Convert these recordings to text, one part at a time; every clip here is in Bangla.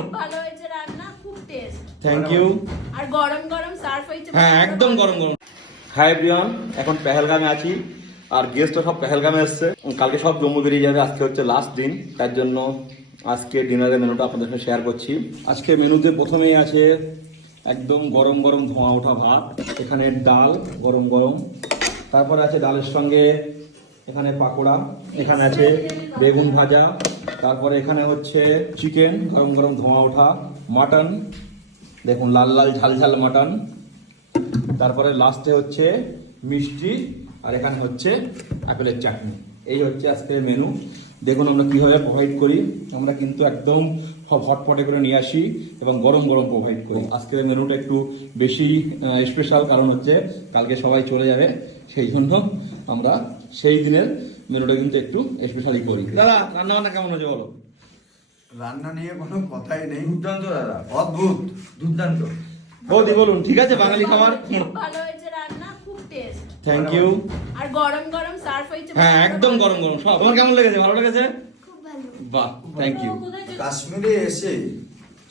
খুব ভালো হয়েছে রান্না, খুব টেস্ট। Thank you. আর গরম গরম সার্ভ হয়েছে। হ্যাঁ একদম গরম গরম। হাই এভরিওয়ান, এখন পেহেলগামে আছি আর গেস্টও সব পেহেলগামে এসছে। কালকে সব জম্মু বেরিয়ে যাবে, আজকে হচ্ছে লাস্ট দিন, তার জন্য আজকে ডিনারের মেনুটা আপনাদের সাথে শেয়ার করছি। আজকে মেনুতে প্রথমেই আছে একদম গরম গরম ধোঁয়া ওঠা ভাত, এখানে ডাল গরম গরম, তারপরে আছে ডালের সঙ্গে এখানে পাকোড়া, এখানে আছে বেগুন ভাজা, তারপরে এখানে হচ্ছে চিকেন গরম গরম ধোঁয়া ওঠা, মাটন দেখুন লাল লাল ঝাল ঝাল মাটন, তারপরে লাস্টে হচ্ছে মিষ্টি, আর এখানে হচ্ছে আপেলের চাটনি। এই হচ্ছে আজকের মেনু। দেখুন আমরা কীভাবে প্রোভাইড করি, আমরা কিন্তু একদম হটপটে করে নিয়ে আসি এবং গরম গরম প্রোভাইড করি। আজকের মেনুটা একটু বেশি স্পেশাল, কারণ হচ্ছে কালকে সবাই চলে যাবে, সেই জন্য আমরা সেই দিনের মেনুটা কিন্তু একটু স্পেশালি করি। দাদা রান্না বান্না কেমন হয়েছে বলো? রান্না নিয়ে কোনো কথাই নেই, দুর্দান্ত দাদা, অদ্ভুত। দুর্দান্ত। বৌদি বলুন, ঠিক আছে বাঙালি খাবার? খুব ভালো হয়েছে রান্না, খুব টেস্ট। Thank you. আর গরম গরম সার্ভ হয়েছে। হ্যাঁ একদম গরম গরম সব। তোমার কেমন লেগেছে? ভালো লেগেছে? খুব ভালো। বাহ, থ্যাংক ইউ। কাশ্মীরে এসে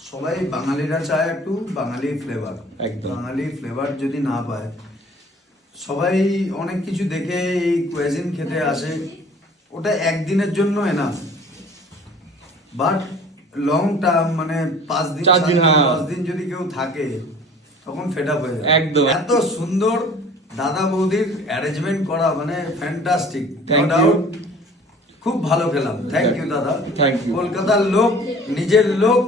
সবাই বাঙালিরা চায় একটু বাঙালি ফ্লেভার। একদম। বাঙালি ফ্লেভার যদি না পায়, সবাই অনেক কিছু দেখে এই কুইজিন খেতে আসে, ওটা একদিনের জন্য এনাফ, বাট লং টার্ম মানে 5 দিন 4 দিন, 10 দিন যদি কেউ থাকে তখন ফেড আপ হয়ে যায়। একদম। এত সুন্দর দাদা বৌদির অ্যারেঞ্জমেন্ট করা, মানে ফ্যান্টাস্টিক। Thank you. খুব ভালো খেলাম, থ্যাংক ইউ দাদা। Thank you. কলকাতার লোক, নিজের লোক,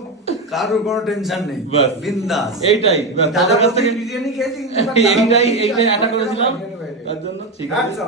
কারোর কোনো টেনশন নেই, বাস। বিন্দাস। এইটাই বাস, দাদা দাদার কাছ থেকে বিরিয়ানি খেয়েছি, এইটাই আশা করেছিলাম, তার জন্য ঠিক আছে।